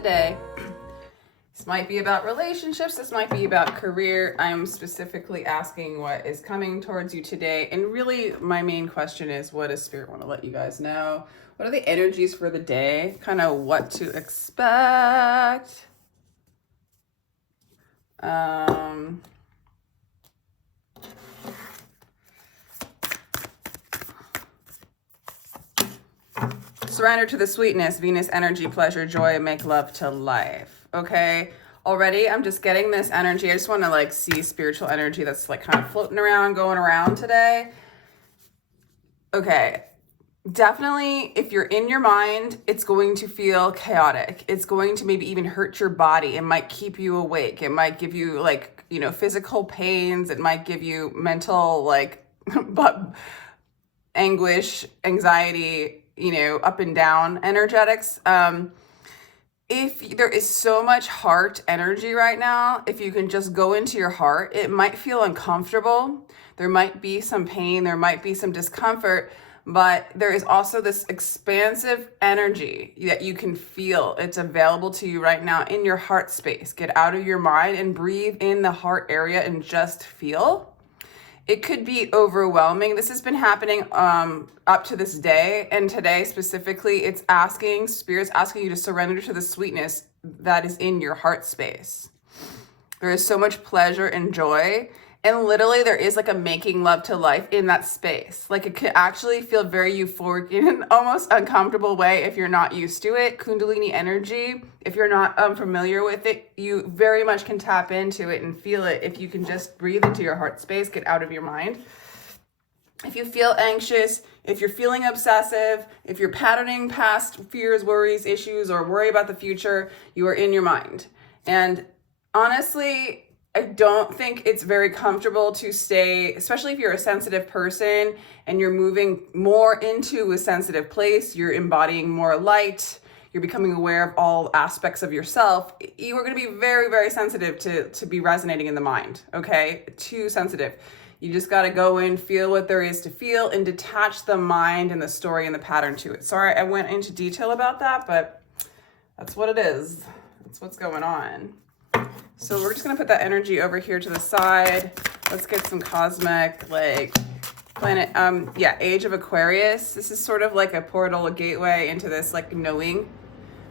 the day. This might be about relationships. This might be about career. I'm specifically asking what is coming towards you today. And really, my main question is, what does Spirit want to let you guys know? What are the energies for the day? Kind of what to expect. Surrender to the sweetness, Venus energy, pleasure, joy, make love to life. Okay, already I'm just getting this energy. I just want to like see spiritual energy that's like kind of floating around, going around today. Okay, definitely if you're in your mind, it's going to feel chaotic. It's going to maybe even hurt your body. It might keep you awake. It might give you like, physical pains. It might give you mental like anguish, anxiety, up and down energetics. If there is so much heart energy right now, if you can just go into your heart, it might feel uncomfortable. There might be some pain, there might be some discomfort, but there is also this expansive energy that you can feel. It's available to you right now in your heart space. Get out of your mind and breathe in the heart area and just feel. It could be overwhelming. This has been happening up to this day. And today specifically, it's Spirit's asking you to surrender to the sweetness that is in your heart space. There is so much pleasure and joy. And literally there is like a making love to life in that space. Like it could actually feel very euphoric in an almost uncomfortable way if you're not used to it. Kundalini energy, if you're not familiar with it, you very much can tap into it and feel it if you can just breathe into your heart space, get out of your mind. If you feel anxious, if you're feeling obsessive, if you're patterning past fears, worries, issues, or worry about the future, you are in your mind. And honestly, I don't think it's very comfortable to stay, especially if you're a sensitive person and you're moving more into a sensitive place, you're embodying more light, you're becoming aware of all aspects of yourself. You are going to be very, very sensitive to be resonating in the mind, okay? Too sensitive. You just got to go in, feel what there is to feel, and detach the mind and the story and the pattern to it. Sorry, I went into detail about that, but that's what it is. That's what's going on. So we're just going to put that energy over here to the side. Let's get some cosmic, like, planet, Age of Aquarius. This is sort of like a portal, a gateway into this, like, knowing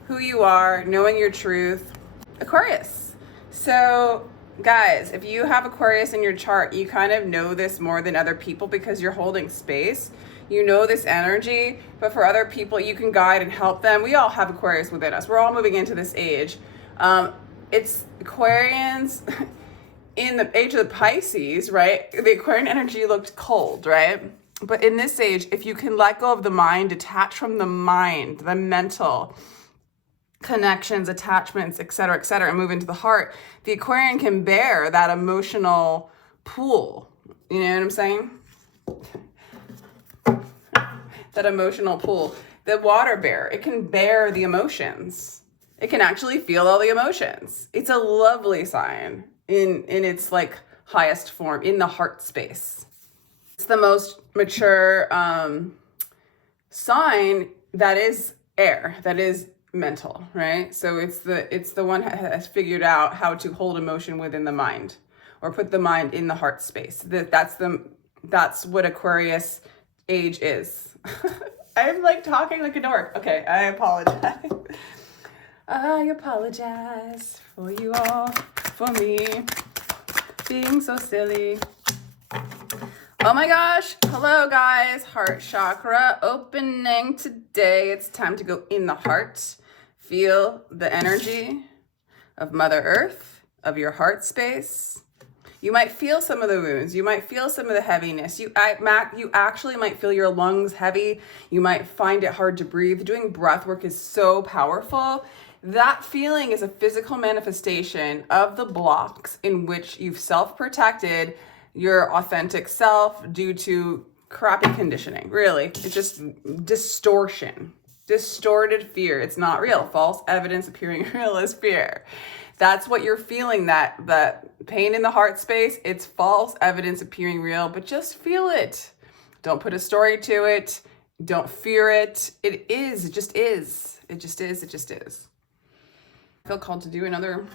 who you are, knowing your truth. Aquarius. So, guys, if you have Aquarius in your chart, you kind of know this more than other people because you're holding space. You know this energy, but for other people, you can guide and help them. We all have Aquarius within us. We're all moving into this age. It's Aquarians in the age of the Pisces, right? The Aquarian energy looked cold, right? But in this age, if you can let go of the mind, detach from the mind, the mental connections, attachments, et cetera, and move into the heart, the Aquarian can bear that emotional pool. You know what I'm saying? That emotional pool. The water bear, it can bear the emotions. It can actually feel all the emotions. It's a lovely sign in its like highest form, in the heart space. It's the most mature sign that is air, that is mental, right? So it's the one that has figured out how to hold emotion within the mind or put the mind in the heart space. That's what Aquarius age is. I'm like talking like a dork. Okay, I apologize. I apologize for you all, for me being so silly. Oh my gosh. Hello, guys. Heart chakra opening today. It's time to go in the heart. Feel the energy of Mother Earth, of your heart space. You might feel some of the wounds. You might feel some of the heaviness. You actually might feel your lungs heavy. You might find it hard to breathe. Doing breath work is so powerful. That feeling is a physical manifestation of the blocks in which you've self-protected your authentic self due to crappy conditioning. Really, it's just distortion, distorted fear. It's not real. False evidence appearing real is fear. That's what you're feeling, that pain in the heart space. It's false evidence appearing real, but just feel it. Don't put a story to it. Don't fear it. It is. It just is. It just is. It just is. feel called to do another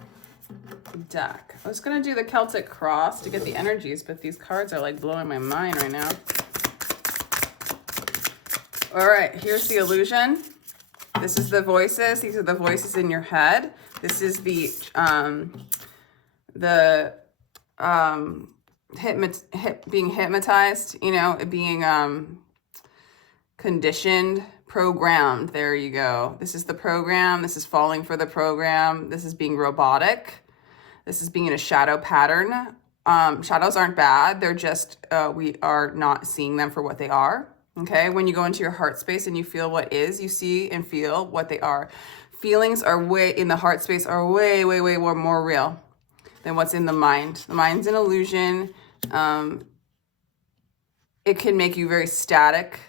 deck. I was going to do the Celtic Cross to get the energies, but these cards are like blowing my mind right now. All right, here's the illusion. This is the voices. These are the voices in your head. This is the being hypnotized, you know, being conditioned, programmed. There you go. This is the program. This is falling for the program. This is being robotic. This is being in a shadow pattern. Shadows aren't bad. They're just, we are not seeing them for what they are. Okay. When you go into your heart space and you feel what is, you see and feel what they are. Feelings are way in the heart space are way, way, way more real than what's in the mind. The mind's an illusion. It can make you very static,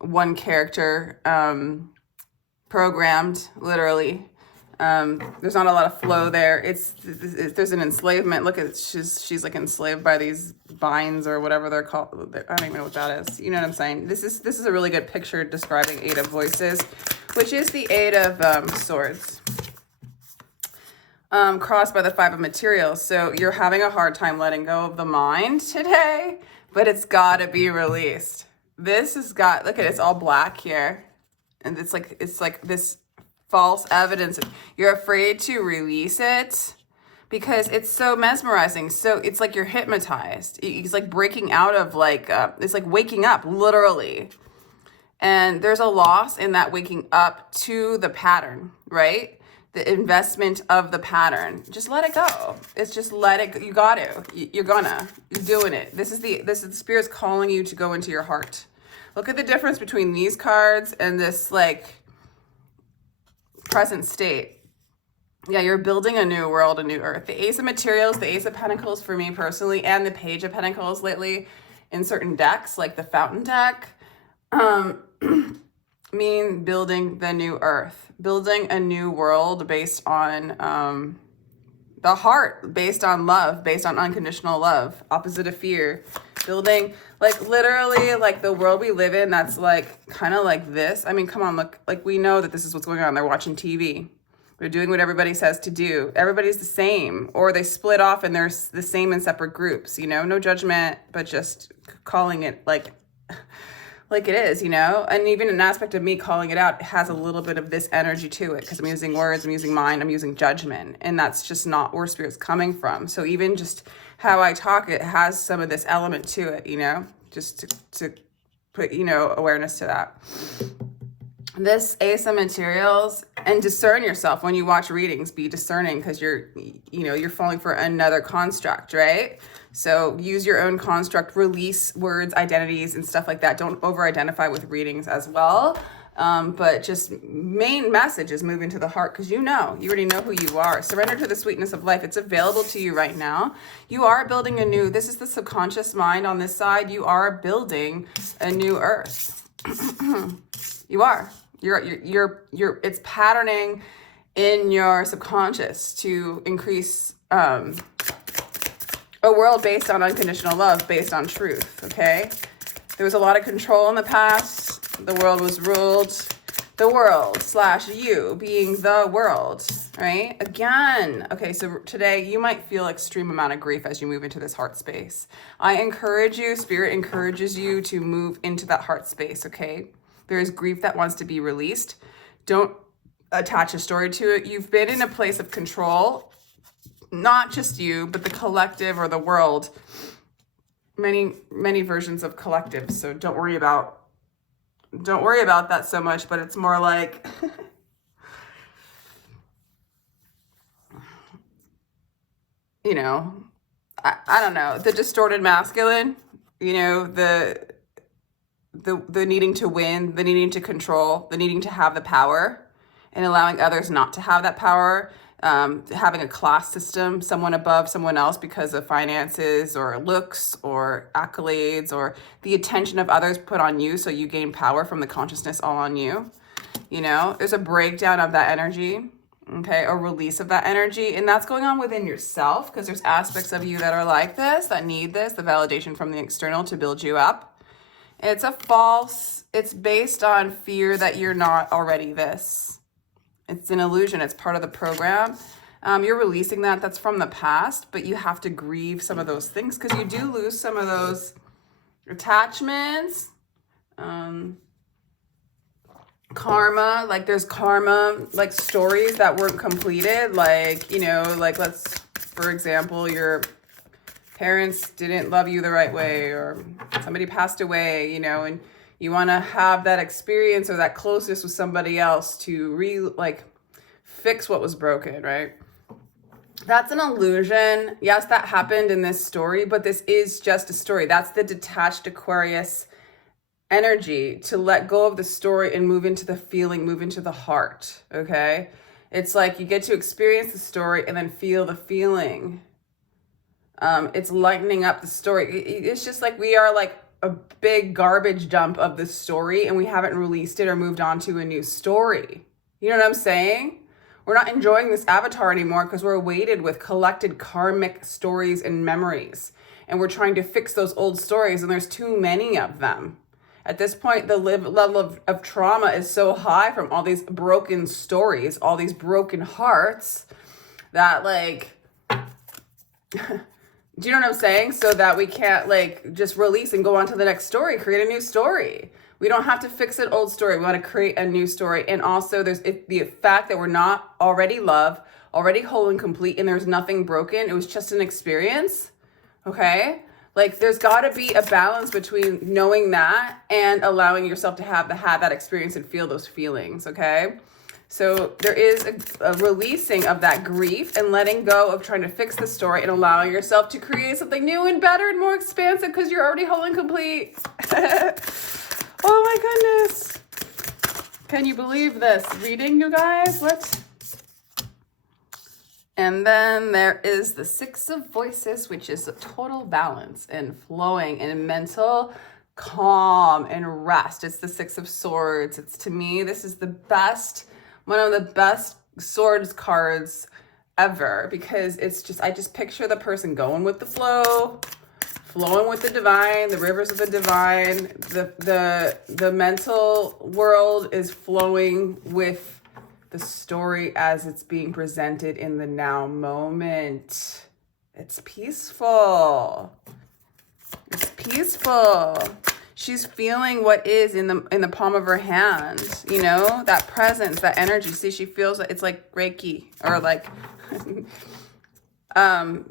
one character, programmed, literally. There's not a lot of flow there. There's an enslavement. Look at, she's like enslaved by these binds or whatever they're called. I don't even know what that is. You know what I'm saying? This is a really good picture describing Eight of Voices, which is the Eight of Swords. Crossed by the Five of Materials. So you're having a hard time letting go of the mind today, but it's got to be released. This has got, look at it, it's all black here. And it's like this false evidence. You're afraid to release it because it's so mesmerizing. So it's like you're hypnotized. It's like breaking out of it's like waking up, literally. And there's a loss in that waking up to the pattern, right? The investment of the pattern. Just let it go. It's just let it go. You got to. You're doing it. This is the Spirit's calling you to go into your heart. Look at the difference between these cards and this like present state. Yeah, you're building a new world, a new earth. The Ace of Materials, the Ace of Pentacles for me personally, and the Page of Pentacles lately in certain decks, like the Fountain deck, mean building the new earth, building a new world based on the heart, based on love, based on unconditional love, opposite of fear. Building, like literally, like the world we live in, that's like kind of like this. I mean, come on, look, like we know that this is what's going on. They're watching TV. They're doing what everybody says to do. Everybody's the same, or they split off and they're the same in separate groups, you know, no judgment, but just calling it like it is, you know, and even an aspect of me calling it out has a little bit of this energy to it because I'm using words, I'm using mind, I'm using judgment, and that's just not where Spirit's coming from. So even just how I talk, it has some of this element to it, you know, just to put, you know, awareness to that. This Ace of Materials, and discern yourself when you watch readings, be discerning because you're falling for another construct, right? So use your own construct, release words, identities, and stuff like that. Don't over-identify with readings as well. But just main message is moving to the heart because you already know who you are. Surrender to the sweetness of life. It's available to you right now. You are building this is the subconscious mind on this side. You are building a new earth. You are. It's patterning in your subconscious to increase a world based on unconditional love, based on truth, okay? There was a lot of control in the past. The world was ruled. The world / you being the world, right? Again, okay, so today you might feel extreme amount of grief as you move into this heart space. I encourage you, Spirit encourages you to move into that heart space, okay? There is grief that wants to be released. Don't attach a story to it. You've been in a place of control, not just you, but the collective or the world. Many versions of collective. So don't worry about that so much, but it's more like you know, I don't know, the distorted masculine, you know, the needing to win, the needing to control, the needing to have the power and allowing others not to have that power, having a class system, someone above someone else because of finances or looks or accolades or the attention of others put on you so you gain power from the consciousness all on you. You know, there's a breakdown of that energy, okay, a release of that energy, and that's going on within yourself because there's aspects of you that are like this, that need this, the validation from the external to build you up. It's based on fear that you're not already this. It's an illusion. It's part of the program. You're releasing that. That's from the past, but you have to grieve some of those things because you do lose some of those attachments. Karma, like there's karma, like stories that weren't completed. Like, you know, like let's, for example, your parents didn't love you the right way, or somebody passed away, you know, and you want to have that experience or that closeness with somebody else to fix what was broken, right? That's an illusion. Yes, that happened in this story, but this is just a story. That's the detached Aquarius energy, to let go of the story and move into the feeling, move into the heart, okay? It's like you get to experience the story and then feel the feeling. It's lightening up the story. It's just like we are like a big garbage dump of the story and we haven't released it or moved on to a new story. You know what I'm saying? We're not enjoying this avatar anymore because we're weighted with collected karmic stories and memories. And we're trying to fix those old stories, and there's too many of them. At this point, the level of trauma is so high from all these broken stories, all these broken hearts, that like, do you know what I'm saying? So that we can't like just release and go on to the next story, create a new story. We don't have to fix an old story. We want to create a new story. And also there's the fact that we're not already love, already whole and complete, and there's nothing broken. It was just an experience. Okay? Like there's got to be a balance between knowing that and allowing yourself to have that experience and feel those feelings. Okay? So there is a releasing of that grief and letting go of trying to fix the story and allowing yourself to create something new and better and more expansive because you're already whole and complete. Oh my goodness. Can you believe this reading, you guys? What? And then there is the Six of Voices, which is a total balance and flowing and mental calm and rest. It's the Six of Swords. It's, to me, this is the best, one of the best swords cards ever, because it's just, I just picture the person going with the flow, flowing with the divine, the rivers of the divine. The mental world is flowing with the story as it's being presented in the now moment. It's peaceful. It's peaceful. She's feeling what is in the palm of her hand, you know, that presence, that energy. See, she feels it's like Reiki, or like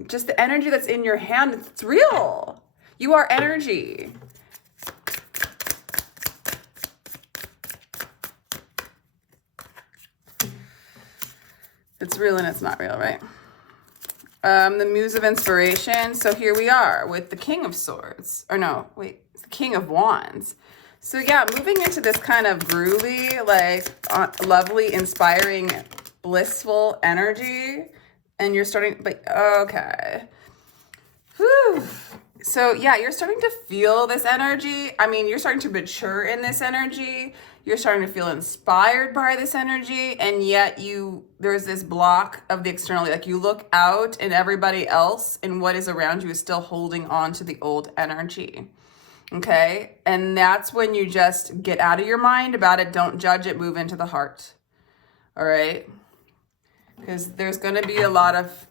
just the energy that's in your hand. It's real. You are energy. It's real and it's not real, right? The Muse of Inspiration. So here we are with the King of Swords. Or no, wait, the King of Wands. So yeah, moving into this kind of groovy, like lovely, inspiring, blissful energy. And you're starting, but okay. Whew. So yeah, you're starting to feel this energy. I mean, you're starting to mature in this energy. You're starting to feel inspired by this energy. And yet there's this block of the external, like you look out and everybody else and what is around you is still holding on to the old energy. Okay. And that's when you just get out of your mind about it. Don't judge it. Move into the heart. All right. Because there's going to be a lot of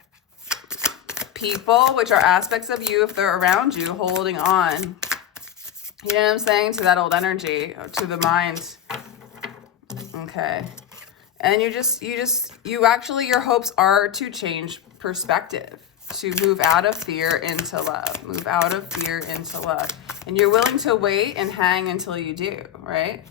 people, which are aspects of you, if they're around you, holding on. You know what I'm saying? To that old energy, to the mind. Okay. And you actually, your hopes are to change perspective, to move out of fear into love, move out of fear into love. And you're willing to wait and hang until you do, right?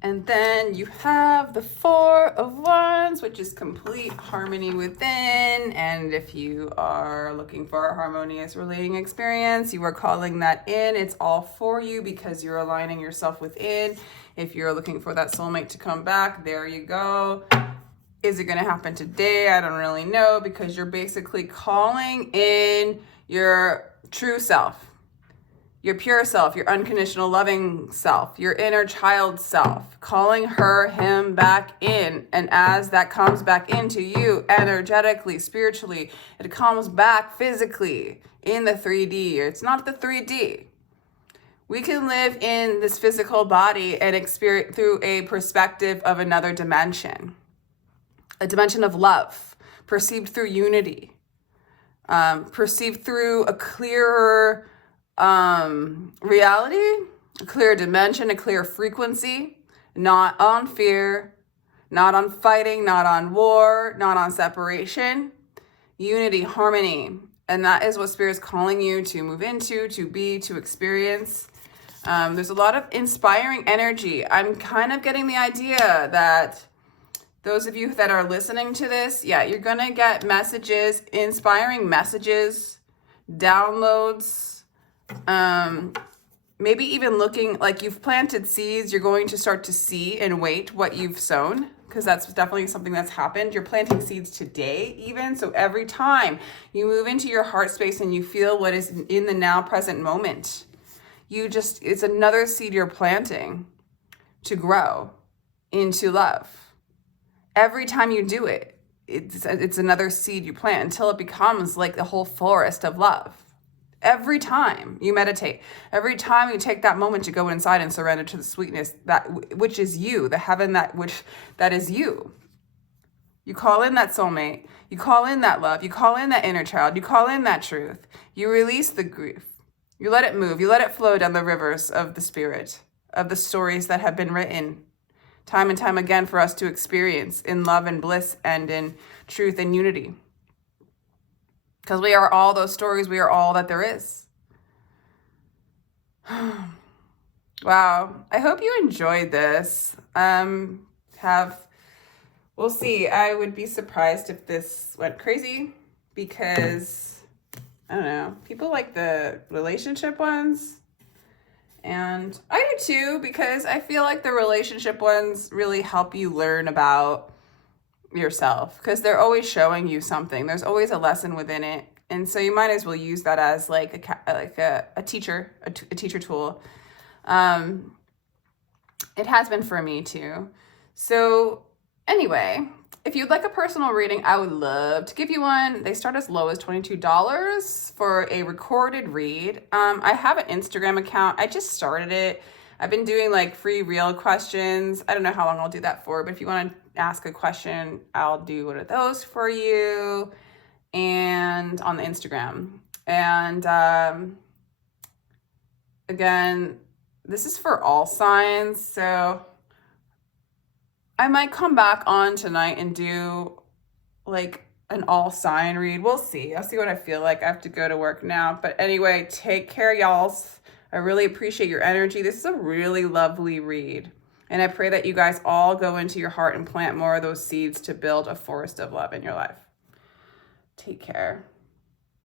And then you have the Four of Wands, which is complete harmony within. And if you are looking for a harmonious relating experience, you are calling that in. It's all for you because you're aligning yourself within. If you're looking for that soulmate to come back, there you go. Is it going to happen today? I don't really know, because you're basically calling in your true self. Your pure self, your unconditional loving self, your inner child self, calling her, him back in. And as that comes back into you energetically, spiritually, it comes back physically in the 3D. It's not the 3D. We can live in this physical body and experience through a perspective of another dimension. a dimension of love, perceived through unity, perceived through a clearer reality, a clear dimension, a clear frequency, not on fear, not on fighting, not on war, not on separation, unity, harmony. And that is what Spirit is calling you to move into, to be, to experience. There's a lot of inspiring energy. I'm kind of getting the idea that those of you that are listening to this, yeah, you're going to get messages, inspiring messages, downloads, maybe even looking like you've planted seeds, you're going to start to see and wait what you've sown, because that's definitely something that's happened. You're planting seeds today even. So every time you move into your heart space and you feel what is in the now present moment, it's another seed you're planting to grow into love. Every time you do it, it's another seed you plant until it becomes like the whole forest of love. Every time you meditate, every time you take that moment to go inside and surrender to the sweetness which is you, the heaven that is you. You call in that soulmate, you call in that love, you call in that inner child, you call in that truth. You release the grief. You let it move, you let it flow down the rivers of the spirit, of the stories that have been written time and time again for us to experience in love and bliss and in truth and unity. Because we are all those stories. We are all that there is. Wow. I hope you enjoyed this. We'll see. I would be surprised if this went crazy because, I don't know, people like the relationship ones. And I do too, because I feel like the relationship ones really help you learn about yourself, because they're always showing you something. There's always a lesson within it. And so you might as well use that as like a teacher tool. It has been for me too. So anyway, if you'd like a personal reading, I would love to give you one. They start as low as $22 for a recorded read. I have an Instagram account. I just started it. I've been doing like free real questions. I don't know how long I'll do that for, but if you want to ask a question, I'll do one of those for you and on the Instagram. And again, this is for all signs. So I might come back on tonight and do like an all sign read. We'll see. I'll see what I feel like. I have to go to work now. But anyway, take care, y'all. I really appreciate your energy. This is a really lovely read. And I pray that you guys all go into your heart and plant more of those seeds to build a forest of love in your life. Take care.